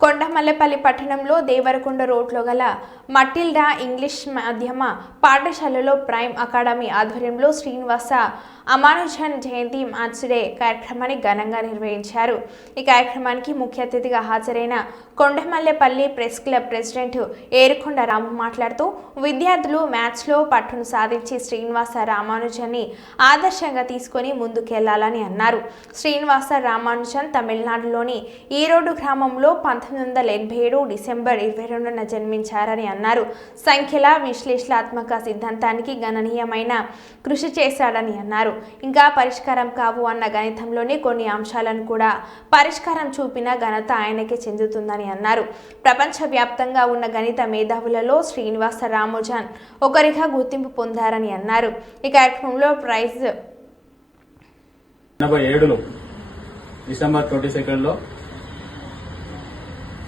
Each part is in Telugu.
కొండమల్లెపల్లి పట్టణంలో దేవరకొండ రోడ్లో గల మటిల్డా ఇంగ్లీష్ మాధ్యమ పాఠశాలలో ప్రైమ్ అకాడమీ ఆధ్వర్యంలో శ్రీనివాస అమానుజన్ జయంతి మార్చిడే డే కార్యక్రమాన్ని ఘనంగా నిర్వహించారు. ఈ కార్యక్రమానికి ముఖ్య అతిథిగా హాజరైన Kondamallepalli press club president Erukonda Ramu మాట్లాడుతూ విద్యార్థులు మ్యాచ్లో పట్టును సాధించి శ్రీనివాస రామానుజన్ని ఆదర్శంగా తీసుకొని ముందుకెళ్ళాలని అన్నారు. శ్రీనివాస రామానుజన్ తమిళనాడులోని ఈరోడు గ్రామంలో పంతొమ్మిది వందల ఎనభై ఏడు డిసెంబర్ ఇరవై రెండున జన్మించారని అన్నారు. సంఖ్యల విశ్లేషణాత్మక సిద్ధాంతానికి గణనీయమైన కృషి చేశాడని అన్నారు. ఇంకా పరిష్కారం కావు అన్న గణితంలోని కొన్ని అంశాలను కూడా పరిష్కారం చూపిన ఘనత ఆయనకే చెందుతుందని అన్నారు. ప్రపంచవ్యాప్తంగా ఉన్న గణిత మేధావులలో శ్రీనివాస రామోజాన్ ఒకరిగా గుర్తింపు పొందారని అన్నారు. ఈ కార్యక్రమంలో ప్రైజ్ ఎనభై ఏడులో డిసెంబర్ ట్వంటీ సెకండ్లో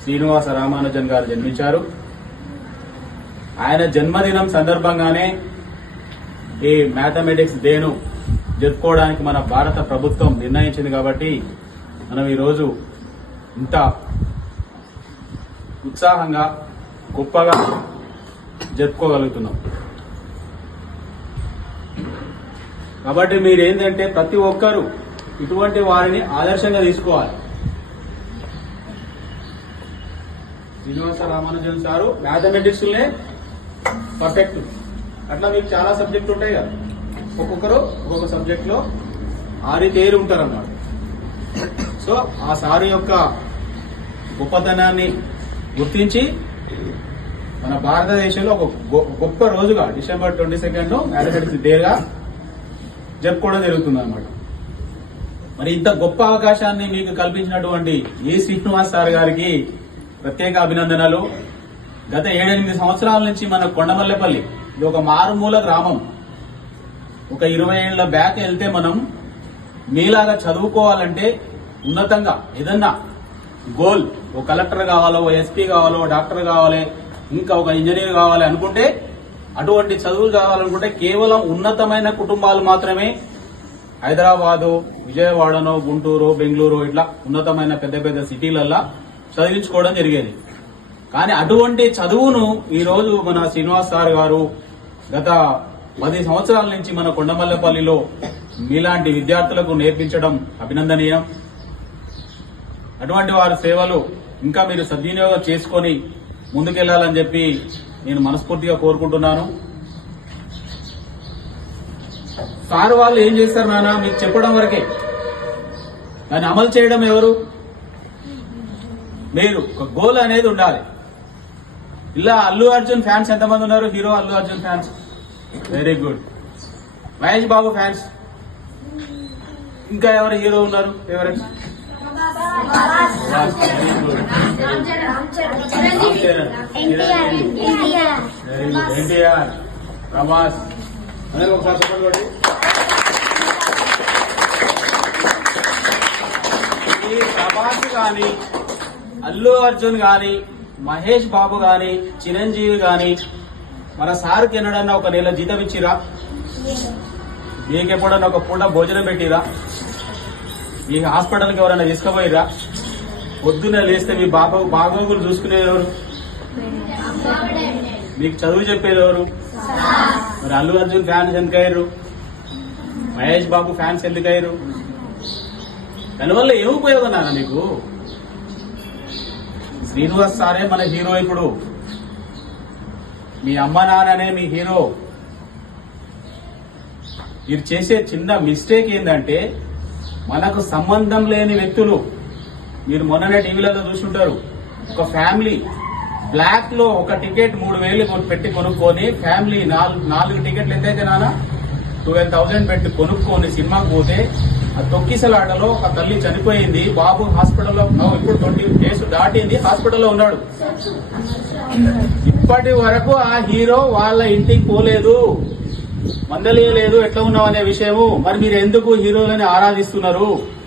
శ్రీనివాస రామానుజన్ గారు జన్మించారు. ఆయన జన్మదినం సందర్భంగానే ఈ మ్యాథమెటిక్స్ డేను జరుపుకోవడానికి మన భారత ప్రభుత్వం నిర్ణయించింది కాబట్టి మనం ఈరోజు ఇంత ఉత్సాహంగా గొప్పగా జరుపుకోగలుగుతున్నాం. కాబట్టి మీరు ఏంటంటే ప్రతి ఒక్కరూ ఇటువంటి వారిని ఆదర్శంగా తీసుకోవాలి. శ్రీనివాస రామానుజన్ సారు మ్యాథమెటిక్స్లోనే పర్ఫెక్ట్ అట్లా మీకు చాలా సబ్జెక్టులు ఉంటాయి కదా. ఒక్కొక్కరు ఒక్కొక్క సబ్జెక్ట్లో ఆరితేరు ఉంటారు అన్నమాట సో ఆ సారు యొక్క గొప్పతనాన్ని గుర్తించి మన భారతదేశంలో ఒక గొ- గొప్ప రోజుగా డిసెంబర్ ట్వంటీ సెకండ్ మ్యాథమెటిక్స్ డేగా జరుపుకోవడం జరుగుతుంది అనమాట మరి ఇంత గొప్ప అవకాశాన్ని మీకు కల్పించినటువంటి ఏ శ్రీనివాస్ సార్ గారికి ప్రత్యేక అభినందనలు. గత ఏడెనిమిది సంవత్సరాల నుంచి మన కొండమల్లెపల్లి ఇది ఒక మారుమూల గ్రామం. ఒక ఇరవై ఏళ్ళ బ్యాక్ వెళ్తే మనం మీలాగా చదువుకోవాలంటే ఉన్నతంగా ఏదన్నా గోల్ ఓ కలెక్టర్ కావాలో ఓ ఎస్పీ కావాలో డాక్టర్ కావాలి ఇంకా ఒక ఇంజనీర్ కావాలి అనుకుంటే అటువంటి చదువులు కావాలనుకుంటే కేవలం ఉన్నతమైన కుటుంబాలు మాత్రమే హైదరాబాదు విజయవాడనో గుంటూరు బెంగళూరు ఇట్లా ఉన్నతమైన పెద్ద పెద్ద సిటీలల్లో చదివించుకోవడం జరిగేది. కానీ అటువంటి చదువును ఈ రోజు మన శ్రీనివాస్ సార్ గారు గత పది సంవత్సరాల నుంచి మన కొండమల్లపల్లిలో మీలాంటి విద్యార్థులకు నేర్పించడం అభినందనీయం. అటువంటి వారి సేవలు ఇంకా మీరు సద్వినియోగం చేసుకొని ముందుకెళ్ళాలని చెప్పి నేను మనస్ఫూర్తిగా కోరుకుంటున్నాను. సార్ వాళ్ళు ఏం చేస్తారు నాన్న? మీకు చెప్పడం వరకే. దాన్ని అమలు చేయడం ఎవరు? మీరు ఒక గోల్ అనేది ఉండాలి ఇలా అల్లు అర్జున్ ఫ్యాన్స్ ఎంతమంది ఉన్నారు hero Allu Arjun fans very good Mahesh Babu fans ఇంకా ఎవరు హీరో ఉన్నారు గుడ్ ఎన్టీఆర్ ప్రభాస్ ఒకసారి చెప్పండి గాని అల్లు అర్జున్ గాని మహేష్ బాబు గాని చిరంజీవి గాని మన సార్కి ఎన్నడన్నా ఒక నెల జీతం ఇచ్చిరా? మీకెప్పుడన్నా ఒక పూట భోజనం పెట్టిరా? మీ హాస్పిటల్కి ఎవరైనా తీసుకుపోయిరా? పొద్దున్న లేస్తే మీ బాబు బాగోగులు చూసుకునేవారు మీకు చదువు చెప్పేదెవరు? మరి అల్లు అర్జున్ ఫ్యాన్స్ ఎందుకయ్యారు? మహేష్ బాబు ఫ్యాన్స్ ఎందుకయ్యారు? దానివల్ల ఏం ఉపయోగం నాన్న నీకు? శ్రీనివాస్ సారే మన హీరో ఇప్పుడు. మీ అమ్మ నాన్ననే మీ హీరో. మీరు చేసే చిన్న మిస్టేక్ ఏంటంటే మనకు సంబంధం లేని వ్యక్తులు. మీరు మొన్ననే టీవీలలో చూసుంటారు. ఒక ఫ్యామిలీ. బ్లాక్లో ఒక టికెట్ మూడు వేలు పెట్టి కొనుక్కొని ఫ్యామిలీ నాలుగు నాలుగు టికెట్లు ఎంతైతే నానా ట్వెల్వ్ థౌసండ్ పెట్టి కొనుక్కొని సినిమాకి పోతే తొక్కిసలాటలో ఒక తల్లి చనిపోయింది. బాబు హాస్పిటల్లో ఇప్పుడు ట్వంటీ డేస్ దాటింది. హాస్పిటల్లో ఉన్నాడు. ఇప్పటి వరకు ఆ హీరో వాళ్ళ ఇంటికి పోలేదు. మందలియలేదు. ఎట్లా ఉన్నావు అనే విషయము. మరి మీరు ఎందుకు హీరోలని ఆరాధిస్తున్నారు?